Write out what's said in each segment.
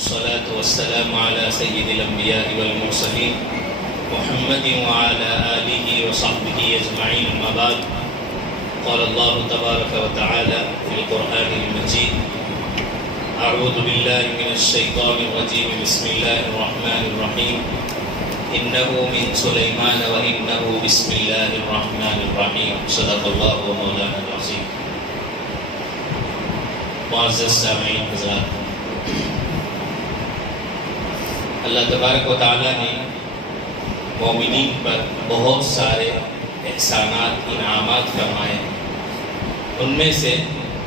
والصلاة والسلام على سيد الأنبياء والمرسلين محمد وعلى آله وصحبه أجمعين. أما بعد، قال الله تبارك وتعالى في القرآن المجيد: أعوذ بالله من الشيطان الرجيم، بسم الله الرحمن الرحيم، إنه من سليمان وإنه بسم الله الرحمن الرحيم. صدق الله ومولانا العظيم. معزز سامعین حضرات، اللہ تبارک و تعالیٰ نے مومنین پر بہت سارے احسانات، انعامات فرمائے. ان میں سے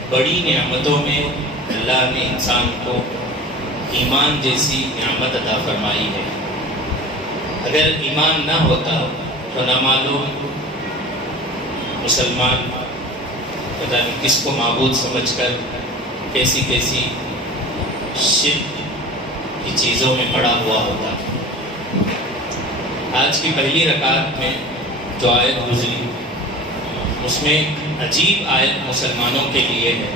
بڑی نعمتوں میں اللہ نے انسان کو ایمان جیسی نعمت عطا فرمائی ہے. اگر ایمان نہ ہوتا تو نامعلوم مسلمان پتہ نہیں کس کو معبود سمجھ کر کیسی کیسی شرک کی چیزوں میں پڑا ہوا ہوتا. آج کی پہلی رکعت میں جو آیت گزری اس میں ایک عجیب آیت مسلمانوں کے لیے ہے.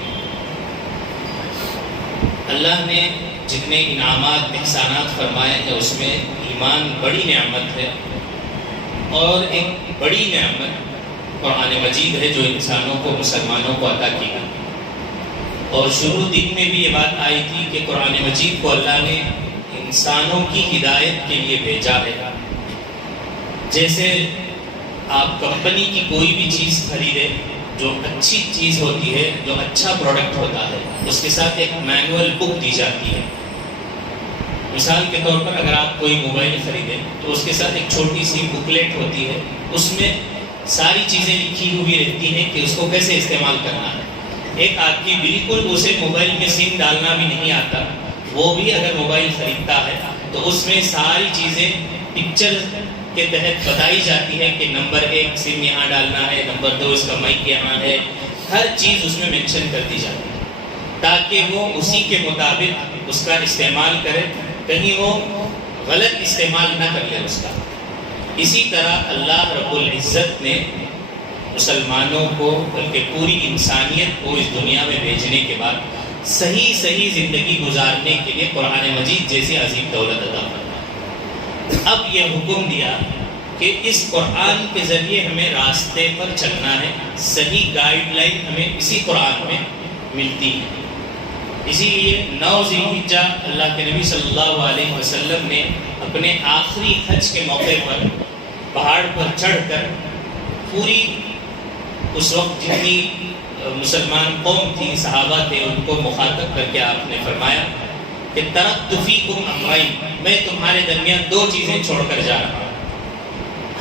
اللہ نے جتنے انعامات، احسانات فرمائے ہیں اس میں ایمان بڑی نعمت ہے، اور ایک بڑی نعمت قرآن مجید ہے جو انسانوں کو، مسلمانوں کو عطا کی گئی. اور شروع دن میں بھی یہ بات آئی تھی کہ قرآن مجید کو اللہ نے انسانوں کی ہدایت کے لیے بھیجا ہے. جیسے آپ کمپنی کی کوئی بھی چیز خریدیں، جو اچھی چیز ہوتی ہے، جو اچھا پروڈکٹ ہوتا ہے، اس کے ساتھ ایک مینول بک دی جاتی ہے. مثال کے طور پر اگر آپ کوئی موبائل خریدیں تو اس کے ساتھ ایک چھوٹی سی بکلیٹ ہوتی ہے، اس میں ساری چیزیں لکھی ہوئی رہتی ہیں کہ اس کو کیسے استعمال کرنا ہے. ایک آدمی بالکل اسے موبائل میں سم ڈالنا بھی نہیں آتا، وہ بھی اگر موبائل خریدتا ہے تو اس میں ساری چیزیں پکچر کے تحت بتائی جاتی ہے کہ نمبر 1 سم یہاں ڈالنا ہے، نمبر 2 اس کا مائک یہاں ہے، ہر چیز اس میں مینشن کر دی جاتی ہے تاکہ وہ اسی کے مطابق اس کا استعمال کرے، کہیں وہ غلط استعمال نہ کر لے اس کا. اسی طرح اللہ رب العزت نے مسلمانوں کو، بلکہ پوری انسانیت کو اس دنیا میں بھیجنے کے بعد صحیح زندگی گزارنے کے لیے قرآن مجید جیسی عظیم دولت عطا فرمائی. اب یہ حکم دیا کہ اس قرآن کے ذریعے ہمیں راستے پر چلنا ہے. صحیح گائیڈ لائن ہمیں اسی قرآن میں ملتی ہے. اسی لیے 9 ذی الحجہ اللہ کے نبی صلی اللہ علیہ وسلم نے اپنے آخری حج کے موقع پر پہاڑ پر چڑھ کر پوری اس وقت جتنی مسلمان قوم تھی، صحابہ تھے، ان کو مخاطب کر کے آپ نے فرمایا کہ ترکت فیکم امرین، میں تمہارے درمیان 2 چیزیں چھوڑ کر جا رہا ہوں.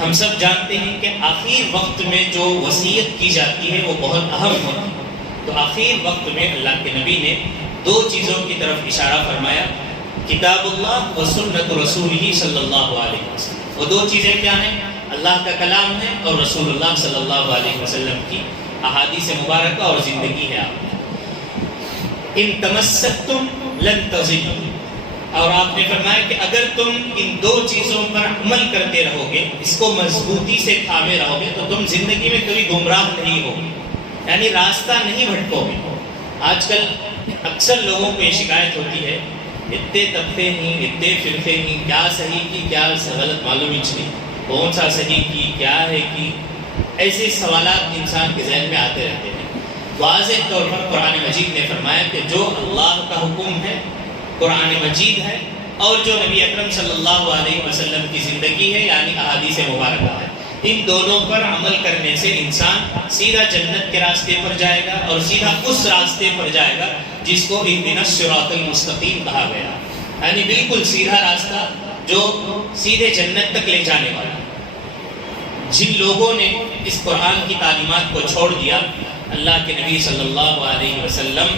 ہم سب جانتے ہیں کہ آخر وقت میں جو وصیت کی جاتی ہے وہ بہت اہم ہوتی ہے. تو آخر وقت میں اللہ کے نبی نے 2 چیزوں کی طرف اشارہ فرمایا: کتاب اللہ و سنت رسولہ صلی اللہ علیہ وسلم. وہ 2 چیزیں کیا ہیں؟ اللہ کا کلام ہے اور رسول اللہ صلی اللہ علیہ وسلم کی احادیث مبارکہ اور زندگی ہے. آپ ان تمسکتم لن تضلوا، اور آپ نے فرمایا کہ اگر تم ان 2 چیزوں پر عمل کرتے رہو گے، اس کو مضبوطی سے تھامے رہو گے، تو تم زندگی میں کبھی گمراہ نہیں ہوگے، یعنی راستہ نہیں بھٹکو گے. آج کل اکثر لوگوں کو یہ شکایت ہوتی ہے، اتنے طبقے ہیں، اتنے فرقے ہیں، کیا صحیح کی کیا غلط معلوم ہی نہیں، کون سا صحیح کی کیا ہے کی، ایسے سوالات انسان کے ذہن میں آتے رہتے ہیں. واضح طور پر قرآن مجید نے فرمایا کہ جو اللہ کا حکم ہے، قرآن مجید ہے، اور جو نبی اکرم صلی اللہ علیہ وسلم کی زندگی ہے یعنی احادیث مبارکہ ہے، ان دونوں پر عمل کرنے سے انسان سیدھا جنت کے راستے پر جائے گا، اور سیدھا اس راستے پر جائے گا جس کو اهدنا الصراط المستقیم کہا گیا، یعنی بالکل سیدھا راستہ جو سیدھے جنت تک لے جانے والا. جن لوگوں نے اس قرآن کی تعلیمات کو چھوڑ دیا، اللہ کے نبی صلی اللہ علیہ وسلم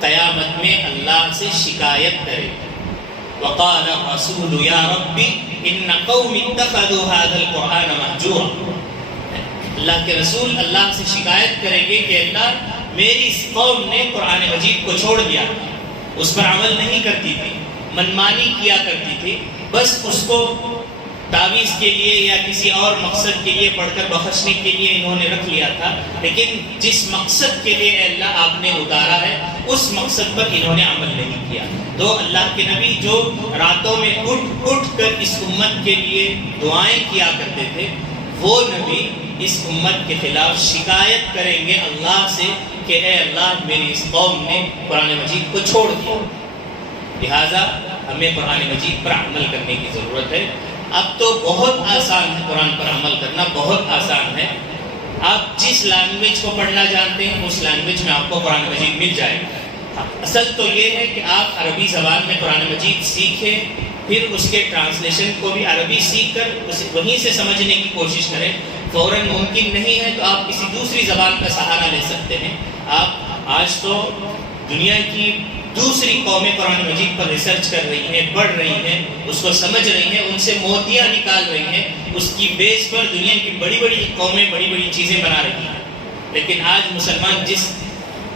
قیامت میں اللہ سے شکایت کرے. وقال الرسول یا ربی ان قوم اتخذوا هذا القرآن مهجورا. اللہ کے رسول اللہ سے شکایت کریں گے کہ اللہ، میری اس قوم نے قرآن مجید کو چھوڑ دیا، اس پر عمل نہیں کرتی تھی، منمانی کیا کرتی تھی، بس اس کو تعویذ کے لیے یا کسی اور مقصد کے لیے پڑھ کر بخشنے کے لیے انہوں نے رکھ لیا تھا، لیکن جس مقصد کے لیے اللہ آپ نے اتارا ہے اس مقصد پر انہوں نے عمل نہیں کیا۔ تو اللہ کے نبی جو راتوں میں اٹھ اٹھ کر اس امت کے لیے دعائیں کیا کرتے تھے، وہ نبی اس امت کے خلاف شکایت کریں گے اللہ سے کہ اے اللہ میری اس قوم نے قرآن مجید کو چھوڑ دیا۔ لہٰذا ہمیں قرآن مجید پر عمل کرنے کی ضرورت ہے۔ اب تو بہت آسان ہے قرآن پر عمل کرنا، بہت آسان ہے۔ آپ جس لینگویج کو پڑھنا جانتے ہیں اس لینگویج میں آپ کو قرآن مجید مل جائے گا۔ اصل تو یہ ہے کہ آپ عربی زبان میں قرآن مجید سیکھیں، پھر اس کے ٹرانسلیشن کو بھی عربی سیکھ کر وہیں سے سمجھنے کی کوشش کریں۔ فوراً ممکن نہیں ہے تو آپ کسی دوسری زبان کا سہارا لے سکتے ہیں۔ آپ آج تو دنیا کی دوسری قومیں قرآن مجید پر ریسرچ کر رہی ہیں، پڑھ رہی ہیں، اس کو سمجھ رہی ہیں، ان سے موتیاں نکال رہی ہیں، اس کی بیس پر دنیا کی بڑی بڑی قومیں بڑی بڑی چیزیں بنا رہی ہیں۔ لیکن آج مسلمان جس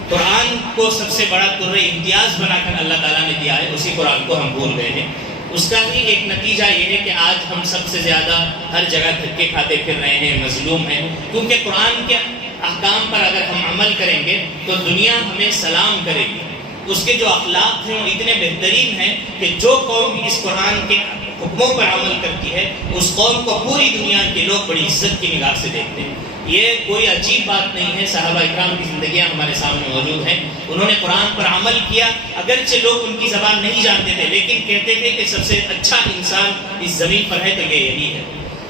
قرآن کو سب سے بڑا قرہ امتیاز بنا کر اللہ تعالیٰ نے دیا ہے، اسی قرآن کو ہم بھول گئے ہیں۔ اس کا ہی ایک نتیجہ یہ ہے کہ آج ہم سب سے زیادہ ہر جگہ دھکے کھاتے پھر رہے ہیں، مظلوم ہیں، کیونکہ قرآن کے احکام پر اگر ہم عمل کریں گے تو دنیا ہمیں سلام کرے گی۔ اس کے جو اخلاق ہیں وہ اتنے بہترین ہیں کہ جو قوم اس قرآن کے حکموں پر عمل کرتی ہے اس قوم کو پوری دنیا کے لوگ بڑی عزت کی نگاہ سے دیکھتے ہیں۔ یہ کوئی عجیب بات نہیں ہے، صحابہ اکرام کی زندگیاں ہمارے سامنے موجود ہیں۔ انہوں نے قرآن پر عمل کیا، اگرچہ لوگ ان کی زبان نہیں جانتے تھے لیکن کہتے تھے کہ سب سے اچھا انسان اس زمین پر ہے تو یہ یہی ہے۔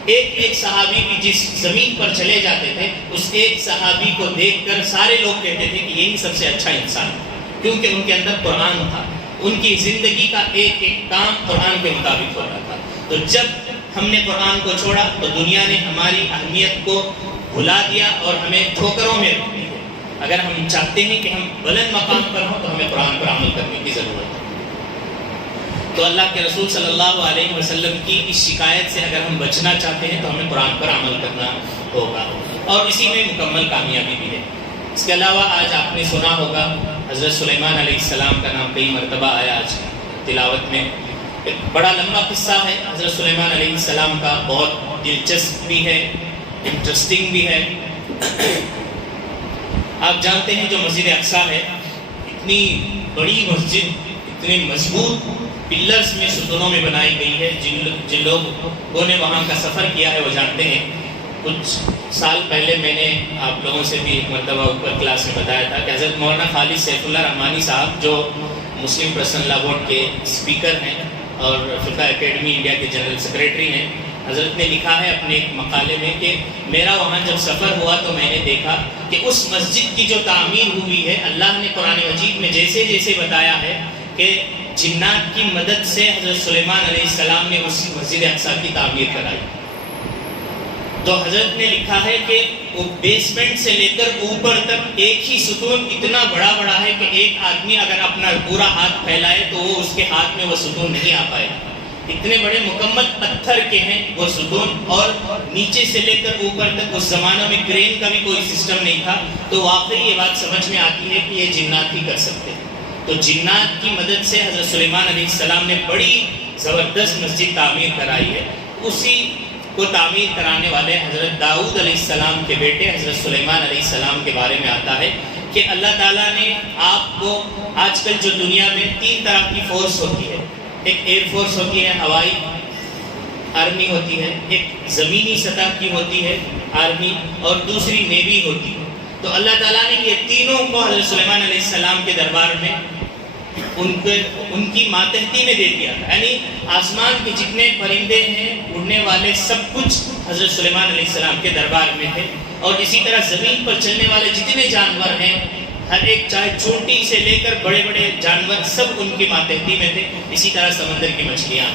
ایک صحابی بھی جس زمین پر چلے جاتے تھے اس ایک صحابی کو دیکھ کر سارے لوگ کہتے تھے کہ یہی سب سے اچھا انسان ہے، کیونکہ ان کے اندر قرآن تھا، ان کی زندگی کا ایک ایک کام قرآن کے مطابق ہو رہا تھا۔ تو جب ہم نے قرآن کو چھوڑا تو دنیا نے ہماری اہمیت کو بھلا دیا اور ہمیں ٹھوکروں میں رکھ دیا۔ اگر ہم چاہتے ہیں کہ ہم بلند مقام پر ہوں تو ہمیں قرآن پر عمل کرنے کی ضرورت ہے۔ تو اللہ کے رسول صلی اللہ علیہ وسلم کی اس شکایت سے اگر ہم بچنا چاہتے ہیں تو ہمیں قرآن پر عمل کرنا ہوگا، اور اسی میں مکمل کامیابی بھی ہے۔ اس کے علاوہ آج آپ نے سنا ہوگا حضرت سلیمان علیہ السلام کا نام کئی مرتبہ آیا آج تلاوت میں۔ ایک بڑا لمبا قصہ ہے حضرت سلیمان علیہ السلام کا، بہت دلچسپ بھی ہے، انٹرسٹنگ بھی ہے۔ آپ جانتے ہیں جو مسجد اقصیٰ ہے، اتنی بڑی مسجد، اتنے مضبوط پلرز میں، ستونوں میں بنائی گئی ہے۔ جن لوگوں نے وہاں کا سفر کیا ہے وہ جانتے ہیں۔ کچھ سال پہلے میں نے آپ لوگوں سے بھی ایک مرتبہ اوپر کلاس میں بتایا تھا کہ حضرت مولانا خالد سیف اللہ رحمانی صاحب جو مسلم پرسنل لا بورڈ کے اسپیکر ہیں اور فقہ اکیڈمی انڈیا کے جنرل سیکریٹری ہیں، حضرت نے لکھا ہے اپنے ایک مقالے میں کہ میرا وہاں جب سفر ہوا تو میں نے دیکھا کہ اس مسجد کی جو تعمیر ہوئی ہے، اللہ نے قرآن مجید میں جیسے جیسے بتایا ہے کہ جنات کی مدد سے حضرت سلیمان علیہ السلام نے اس مسجد اقصیٰ کی تعمیر کرائی۔ تو حضرت نے لکھا ہے کہ وہ بیسمنٹ سے لے کر اوپر تک ایک ہی ستون اتنا بڑا بڑا ہے کہ ایک آدمی اگر اپنا پورا ہاتھ پھیلائے تو وہ اس کے ہاتھ میں وہ ستون نہیں آ پائے۔ اتنے بڑے مکمل پتھر کے ہیں وہ ستون، اور نیچے سے لے کر اوپر تک اس زمانہ میں کرین کا بھی کوئی سسٹم نہیں تھا۔ تو واقعی یہ بات سمجھ میں آتی ہے کہ یہ جنات ہی کر سکتے ہیں۔ تو جنات کی مدد سے حضرت سلیمان علیہ السلام نے بڑی زبردست مسجد تعمیر کرائی ہے۔ اسی کو تعمیر کرانے والے حضرت داؤد علیہ السلام کے بیٹے حضرت سلیمان علیہ السلام کے بارے میں آتا ہے کہ اللہ تعالیٰ نے آپ کو، آج کل جو دنیا میں 3 طرح کی فورس ہوتی ہے، ایک ایئر فورس ہوتی ہے، ہوائی آرمی ہوتی ہے، ایک زمینی سطح کی ہوتی ہے آرمی، اور دوسری نیوی ہوتی ہے۔ تو اللہ تعالیٰ نے یہ تینوں کو حضرت سلیمان علیہ السلام کے دربار میں ان کی ماتحتی میں دے دیا تھا، یعنی آسمان کے جتنے پرندے ہیں، اڑنے والے، سب کچھ حضرت سلیمان علیہ السلام کے دربار میں تھے۔ اور اسی طرح زمین پر چلنے والے جتنے جانور ہیں، ہر ایک، چاہے چھوٹی سے لے کر بڑے بڑے جانور، سب ان کی ماتحتی میں تھے۔ اسی طرح سمندر کی مچھلیاں۔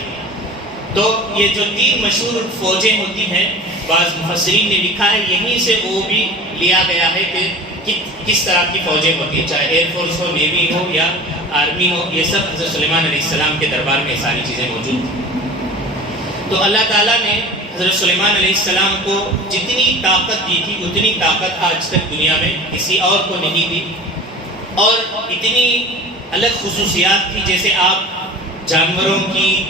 تو یہ جو 3 مشہور فوجیں ہوتی ہیں، بعض مفسرین نے لکھا ہے یہیں سے وہ بھی لیا گیا ہے کہ کس طرح کی فوجیں ہوتی ہیں، چاہے ایئر فورس ہو، نیوی ہو یا آرمی ہو، یہ سب حضرت سلیمان علیہ السلام کے دربار میں ساری چیزیں موجود تھیں۔ تو اللہ تعالیٰ نے حضرت سلیمان علیہ السلام کو جتنی طاقت دی تھی اتنی طاقت آج تک دنیا میں کسی اور کو نہیں دی، اور اتنی الگ خصوصیات تھی، جیسے آپ جانوروں کی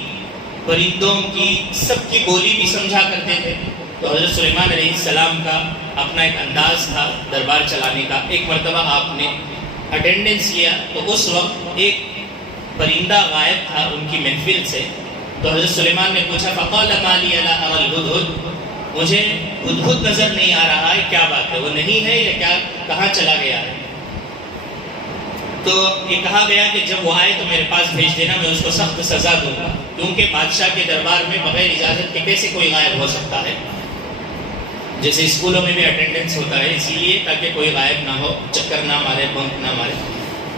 پرندوں کی سب کی بولی بھی سمجھا کرتے تھے. تو حضرت سلیمان علیہ السلام کا اپنا ایک انداز تھا دربار چلانے کا. ایک مرتبہ آپ نے اٹینڈنس کیا تو اس وقت ایک پرندہ غائب تھا ان کی محفل سے. تو حضرت سلیمان نے پوچھا فقال ما لی لا ارى الهدهد، مجھے ہدہد نظر نہیں آ رہا ہے، کیا بات ہے، وہ نہیں ہے یا کیا، کہاں چلا گیا ہے؟ تو یہ کہا گیا کہ جب وہ آئے تو میرے پاس بھیج دینا، میں اس کو سخت سزا دوں گا، کیونکہ بادشاہ کے دربار میں بغیر اجازت کے کیسے کوئی غائب ہو سکتا ہے. جیسے اسکولوں میں بھی اٹینڈنس ہوتا ہے اسی لیے تاکہ کوئی غائب نہ ہو، چکر نہ مارے، بنک نہ مارے.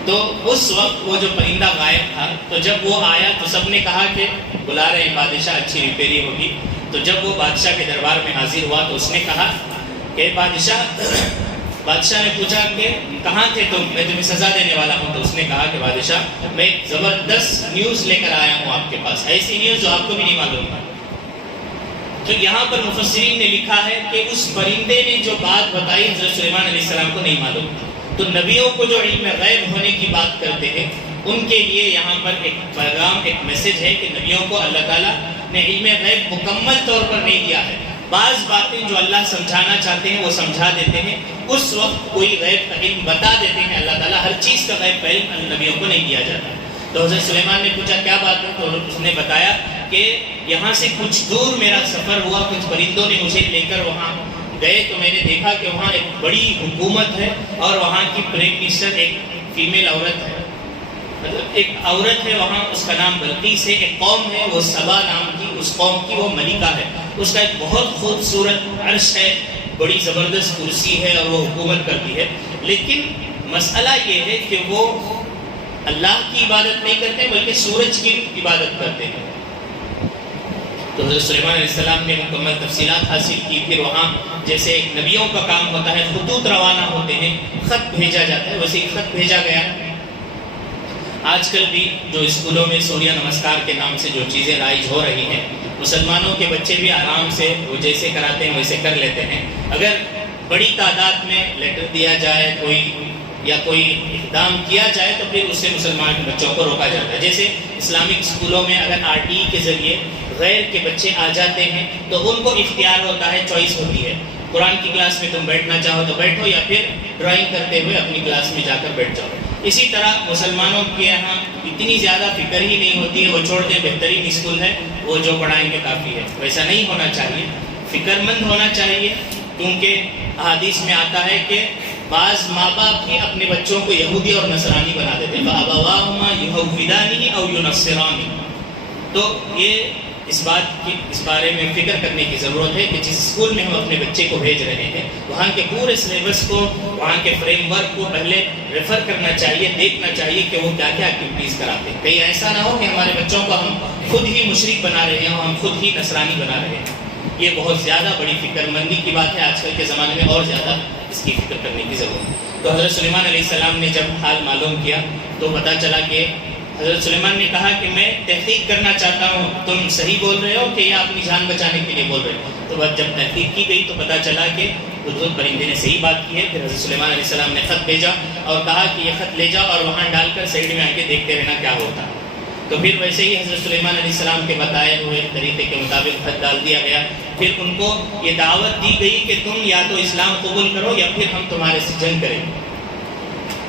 تو اس وقت وہ جو پرندہ غائب تھا تو جب وہ آیا تو سب نے کہا کہ بلا رہے ہیں بادشاہ، اچھی ریپیری ہوگی. تو جب وہ بادشاہ کے دربار میں حاضر ہوا تو اس نے کہا کہ بادشاہ نے پوچھا کہ کہاں تھے تم، میں تمہیں سزا دینے والا ہوں. تو اس نے کہا کہ بادشاہ میں ایک زبردست نیوز لے کر آیا ہوں آپ کے پاس، ایسی نیوز جو آپ کو بھی نہیں معلوم تھا. تو یہاں پر مفسرین نے لکھا ہے کہ اس پرندے نے جو بات بتائی حضرت سلیمان علیہ السلام کو نہیں معلوم تھا. تو نبیوں کو جو علم غیب ہونے کی بات کرتے ہیں ان کے لیے یہاں پر ایک پیغام، ایک میسج ہے کہ نبیوں کو اللہ تعالیٰ نے علم غیب مکمل طور پر نہیں دیا ہے. بعض باتیں جو اللہ سمجھانا چاہتے ہیں وہ سمجھا دیتے ہیں، اس وقت کوئی غیب کا علم بتا دیتے ہیں. اللہ تعالیٰ ہر چیز کا غیب کا علم نبیوں کو نہیں دیا جاتا. تو حضرت سلیمان نے پوچھا کیا بات ہے؟ تو اس نے بتایا کہ یہاں سے کچھ دور میرا سفر ہوا، کچھ پرندوں نے مجھے لے کر وہاں گئے تو میں نے دیکھا کہ وہاں ایک بڑی حکومت ہے اور وہاں کی پرائم منسٹر ایک فیمیل عورت ہے، مطلب ایک عورت ہے وہاں، اس کا نام بلقیس ہے. ایک قوم ہے وہ سبا نام کی، اس قوم کی وہ ملکہ ہے، اس کا ایک بہت خوبصورت عرش ہے، بڑی زبردست کرسی ہے اور وہ حکومت کرتی ہے. لیکن مسئلہ یہ ہے کہ وہ اللہ کی عبادت نہیں کرتے بلکہ سورج کی عبادت کرتے ہیں. تو حضرت سلیمان علیہ السلام نے مکمل تفصیلات حاصل کی. پھر وہاں جیسے ایک نبیوں کا کام ہوتا ہے، خطوط روانہ ہوتے ہیں، خط بھیجا جاتا ہے، ویسے خط بھیجا گیا. آج کل بھی جو اسکولوں میں سوریہ نمسکار کے نام سے جو چیزیں رائج ہو رہی ہیں، مسلمانوں کے بچے بھی آرام سے وہ جیسے کراتے ہیں ویسے کر لیتے ہیں. اگر بڑی تعداد میں لیٹر دیا جائے کوئی اقدام کیا جائے تو پھر اس سے مسلمان بچوں کو روکا جاتا ہے. جیسے اسلامک اسکولوں میں اگر RTE کے ذریعے غیر کے بچے آ جاتے ہیں تو ان کو اختیار ہوتا ہے، چوائس ہوتی ہے. قرآن کی کلاس میں تم بیٹھنا چاہو تو بیٹھو یا پھر ڈرائنگ کرتے ہوئے اپنی کلاس میں جا کر بیٹھ جاؤ. اسی طرح مسلمانوں کے یہاں اتنی زیادہ فکر ہی نہیں ہوتی ہے، وہ چھوڑ دیں بہترین اسکول ہے وہ جو پڑھائیں گے کافی ہے. ویسا نہیں ہونا چاہیے، فکر مند ہونا چاہیے، کیونکہ احادیث میں آتا ہے کہ بعض ماں باپ ہی اپنے بچوں کو یہودی اور نصرانی بنا دیتے ہیں، فَأَبَوَاهُمَا يُهَوِّدَانِهِ أَوْ يُنَصِّرَانِهِ. تو یہ اس بارے میں فکر کرنے کی ضرورت ہے کہ جس اسکول میں ہم اپنے بچے کو بھیج رہے ہیں وہاں کے پورے سلیبس کو، وہاں کے فریم ورک کو پہلے ریفر کرنا چاہیے، دیکھنا چاہیے کہ وہ کیا کیا ایکٹیویٹیز کراتے ہیں. کہیں ایسا نہ ہو کہ ہمارے بچوں کو ہم خود ہی مشرک بنا رہے ہیں اور ہم خود ہی نصرانی بنا رہے ہیں. یہ بہت زیادہ بڑی فکر مندی کی بات ہے. آج کل کے زمانے میں اور زیادہ اس کی فکر کرنے کی ضرورت ہے. تو حضرت سلیمان علیہ السلام نے جب حال معلوم کیا تو پتہ چلا کہ حضرت سلیمان نے کہا کہ میں تحقیق کرنا چاہتا ہوں، تم صحیح بول رہے ہو کہ یہ اپنی جان بچانے کے لیے بول رہے ہو. تو بس جب تحقیق کی گئی تو پتہ چلا کہ ہدہد پرندے نے صحیح بات کی ہے. پھر حضرت سلیمان علیہ السلام نے خط بھیجا اور کہا کہ یہ خط لے جاؤ اور وہاں ڈال کر سائڈ میں آ کے دیکھتے رہنا کیا ہوتا. تو پھر ویسے ہی حضرت سلیمان علیہ السلام کے بتائے ہوئے طریقے کے مطابق خط ڈال دیا گیا. پھر ان کو یہ دعوت دی گئی کہ تم یا تو اسلام قبول کرو یا پھر ہم تمہارے سے جنگ کریں.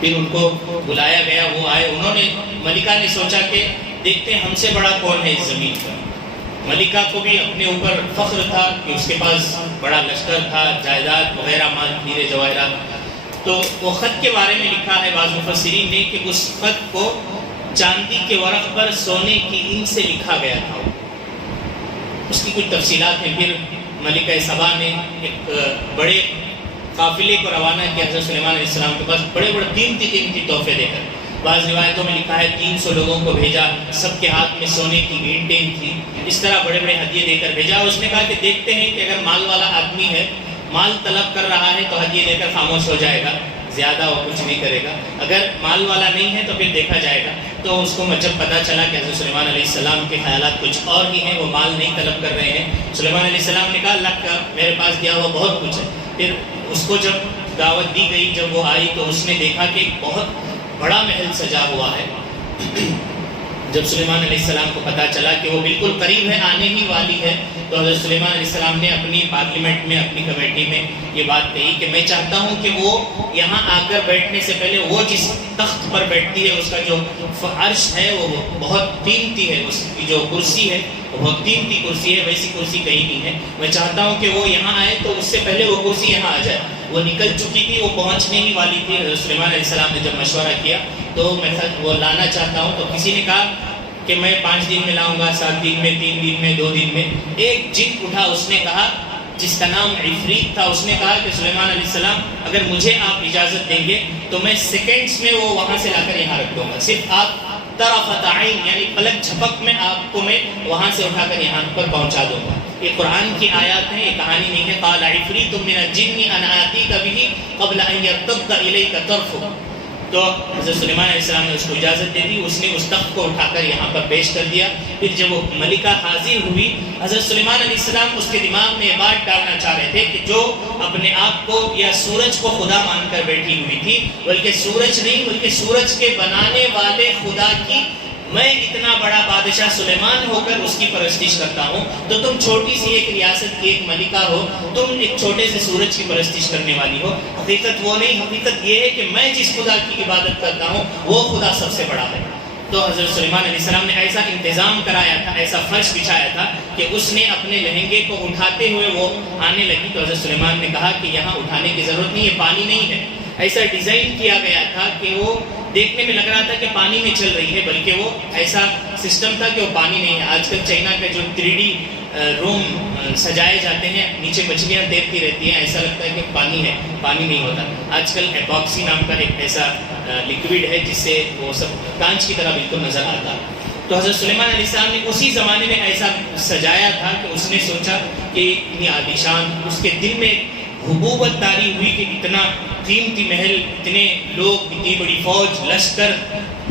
پھر ان کو بلایا گیا، وہ آئے. انہوں نے، ملکہ نے سوچا کہ دیکھتے ہیں ہم سے بڑا کون ہے اس زمین پر. ملکہ کو بھی اپنے اوپر فخر تھا کہ اس کے پاس بڑا لشکر تھا، جائیداد وغیرہ، مال ہیرے جواہرات. تو وہ خط کے بارے میں لکھا ہے بعض مفسرین نے کہ اس خط کو چاندی کے ورق پر سونے کی انک سے لکھا گیا تھا. اس کی کچھ تفصیلات ہیں. پھر ملکہ سبا نے ایک بڑے قافلے کو روانہ کیا حضرت سلیمان علیہ السلام کے پاس، بڑے بڑے قیمتی تحفے دے کر. بعض روایتوں میں لکھا ہے 300 لوگوں کو بھیجا، سب کے ہاتھ میں سونے کی گھنٹیں تھی. اس طرح بڑے بڑے ہدیے دے کر بھیجا. اور اس نے کہا کہ دیکھتے ہیں کہ اگر مال والا آدمی ہے، مال طلب کر رہا ہے تو ہدیے دے کر خاموش ہو جائے گا، زیادہ وہ کچھ نہیں کرے گا. اگر مال والا نہیں ہے تو پھر دیکھا جائے گا. تو اس کو جب پتہ چلا کہ حضرت سلیمان علیہ السلام کے خیالات کچھ اور ہی ہیں، وہ مال نہیں طلب کر رہے ہیں، سلیمان علیہ السلام نے کہا اللہ کا میرے پاس دیا ہوا بہت کچھ ہے. پھر اس کو جب دعوت دی گئی، جب وہ آئی تو اس نے دیکھا کہ ایک بہت بڑا محل سجا ہوا ہے. جب سلیمان علیہ السلام کو پتہ چلا کہ وہ بالکل قریب ہے، آنے ہی والی ہے، تو حضرت سلیمان علیہ السلام نے اپنی پارلیمنٹ میں، اپنی کمیٹی میں یہ بات کہی کہ میں چاہتا ہوں کہ وہ یہاں آ کر بیٹھنے سے پہلے وہ جس تخت پر بیٹھتی ہے اس کا جو عرش ہے وہ بہت قیمتی ہے، اس کی جو کرسی ہے وہ بہت قیمتی کرسی ہے، ویسی کرسی کہیں نہیں ہے، میں چاہتا ہوں کہ وہ یہاں آئے تو اس سے پہلے وہ کرسی یہاں آ جائے۔ وہ نکل چکی تھی، وہ پہنچنے ہی والی تھی۔ حضرت سلیمان علیہ السلام نے جب مشورہ کیا تو میں وہ لانا چاہتا ہوں، تو کسی نے کہا کہ میں 5 دن میں لاؤں گا، 7 دن میں، 3 دن میں، 2 دن میں۔ ایک جن اٹھا، اس نے کہا، جس کا نام عفریت تھا، اس نے کہا کہ سلیمان علیہ السلام اگر مجھے آپ اجازت دیں گے تو میں سیکنڈز میں وہ وہاں سے لا کر یہاں رکھ دوں گا، صرف آپ طرفۃ عین یعنی پلک جھپک میں آپ کو میں وہاں سے اٹھا کر یہاں پر پہنچا دوں گا۔ یہ قرآن کی آیات ہیں، یہ کہانی نہیں ہے۔ قال عفریت من الجن انا آتیک بہ قبل ان یرتد الیک طرفک۔ تو حضرت سلیمان علیہ السلام نے اس کو اجازت دے دی، اس نے اس تخت کو اٹھا کر یہاں پر پیش کر دیا۔ پھر جب وہ ملکہ حاضر ہوئی، حضرت سلیمان علیہ السلام اس کے دماغ میں یہ بات ڈالنا چاہ رہے تھے کہ جو اپنے آپ کو یا سورج کو خدا مان کر بیٹھی ہوئی تھی، بلکہ سورج نہیں بلکہ سورج کے بنانے والے خدا کی میں اتنا بڑا بادشاہ سلیمان ہو کر اس کی پرستش کرتا ہوں، تو تم چھوٹی سی ایک ریاست کی ایک ملکہ ہو، تم ایک چھوٹے سے سورج کی پرستش کرنے والی ہو۔ حقیقت وہ نہیں، حقیقت یہ ہے کہ میں جس خدا کی عبادت کرتا ہوں وہ خدا سب سے بڑا ہے۔ تو حضرت سلیمان علیہ السلام نے ایسا انتظام کرایا تھا، ایسا فرش بچھایا تھا کہ اس نے اپنے لہنگے کو اٹھاتے ہوئے وہ آنے لگی، تو حضرت سلیمان نے کہا کہ یہاں اٹھانے کی ضرورت نہیں ہے، پانی نہیں ہے۔ ایسا ڈیزائن کیا گیا تھا کہ وہ دیکھنے میں لگ رہا تھا کہ پانی میں چل رہی ہے، بلکہ وہ ایسا سسٹم تھا کہ وہ پانی نہیں ہے۔ آج کل چائنا کے جو 3D روم سجائے جاتے ہیں، نیچے مچھلیاں تیرتی رہتی ہیں، ایسا لگتا ہے کہ پانی ہے، پانی نہیں ہوتا۔ آج کل ایپاکسی نام کا ایک ایسا لکوڈ ہے جس سے وہ سب کانچ کی طرح بالکل نظر آتا ہے۔ تو حضرت سلیمان علیہ السلام نے اسی زمانے میں ایسا سجایا تھا کہ اس نے سوچا کہ اتنی عالیشان، اس کے دل میں حبوبت طاری ہوئی کہ اتنا قیمتی محل، اتنے لوگ، اتنی بڑی فوج، لشکر،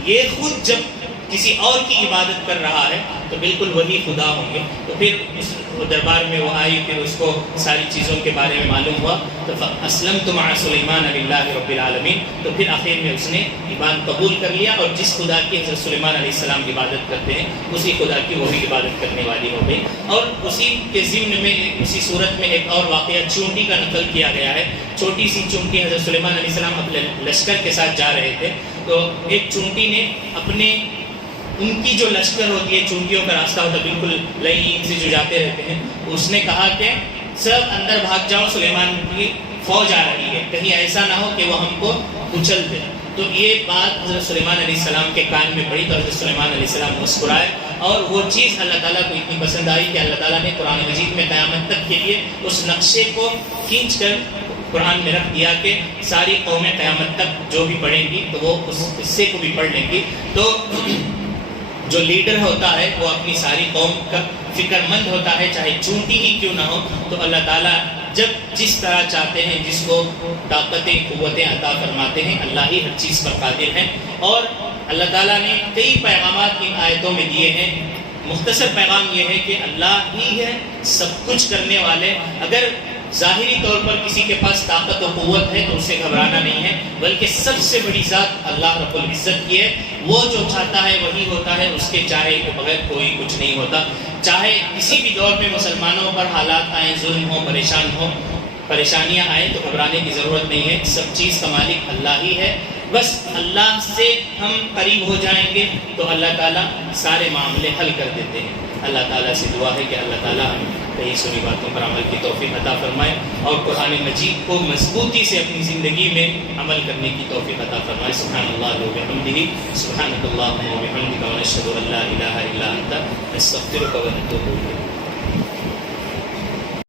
یہ خود جب کسی اور کی عبادت کر رہا ہے تو بالکل وہی خدا ہوں گے۔ تو پھر اس دربار میں وہ آئی، پھر اس کو ساری چیزوں کے بارے میں معلوم ہوا، تو اسلمت مع سلیمان للہ رب العالمین، تو پھر آخر میں اس نے ایمان قبول کر لیا، اور جس خدا کی حضرت سلیمان علیہ السلام کی عبادت کرتے ہیں اسی خدا کی وہی عبادت کرنے والی ہو گئی۔ اور اسی کے ضمن میں اسی صورت میں ایک اور واقعہ چونٹی کا نقل کیا گیا ہے۔ چھوٹی سی چونٹی، حضرت سلیمان علیہ السلام اپنے لشکر کے ساتھ جا رہے تھے، تو ایک چونٹی نے اپنے، ان کی جو لشکر ہوتی ہے، چونٹیوں کا راستہ ہوتا ہے بالکل لائن سے جو جاتے رہتے ہیں، اس نے کہا کہ سب اندر بھاگ جاؤ، سلیمان کی فوج آ رہی ہے، کہیں ایسا نہ ہو کہ وہ ہم کو کچل دے۔ تو یہ بات حضرت سلیمان علیہ السلام کے کان میں پڑی، تو حضرت سلیمان علیہ السلام مسکرائے، اور وہ چیز اللہ تعالیٰ کو اتنی پسند آئی کہ اللہ تعالیٰ نے قرآن مجید میں قیامت تک کے لیے اس نقشے کو کھینچ کر قرآن میں رکھ دیا کہ ساری قومیں قیامت تک جو بھی پڑھیں گی تو وہ اس حصے کو بھی پڑھ لیں گی۔ تو جو لیڈر ہوتا ہے وہ اپنی ساری قوم کا فکر مند ہوتا ہے، چاہے چونٹی ہی کیوں نہ ہو۔ تو اللہ تعالیٰ جب جس طرح چاہتے ہیں، جس کو طاقتیں، قوتیں عطا فرماتے ہیں، اللہ ہی ہر چیز پر قادر ہیں۔ اور اللہ تعالیٰ نے کئی پیغامات ان آیتوں میں دیے ہیں۔ مختصر پیغام یہ ہے کہ اللہ ہی ہے سب کچھ کرنے والے۔ اگر ظاہری طور پر کسی کے پاس طاقت و قوت ہے تو اسے گھبرانا نہیں ہے، بلکہ سب سے بڑی ذات اللہ رب العزت کی ہے۔ وہ جو چاہتا ہے وہی ہوتا ہے، اس کے چاہے کے بغیر کوئی کچھ نہیں ہوتا۔ چاہے کسی بھی دور میں مسلمانوں پر حالات آئیں، ظلم ہو، پریشانیاں آئیں، تو گھبرانے کی ضرورت نہیں ہے۔ سب چیز کا مالک اللہ ہی ہے۔ بس اللہ سے ہم قریب ہو جائیں گے تو اللہ تعالیٰ سارے معاملے حل کر دیتے ہیں۔ اللہ تعالیٰ سے دعا ہے کہ اللہ تعالیٰ ہمیں کئی سنی باتوں پر عمل کی توفیق عطا فرمائے، اور قرآن مجید کو مضبوطی سے اپنی زندگی میں عمل کرنے کی توفیق عطا فرمائے۔ سبحان اللہ و بحمدہ، سبحانک اللہم و بحمدک، ونشہد ان لا الہ الا انت، نستغفرک ونتوب الیک۔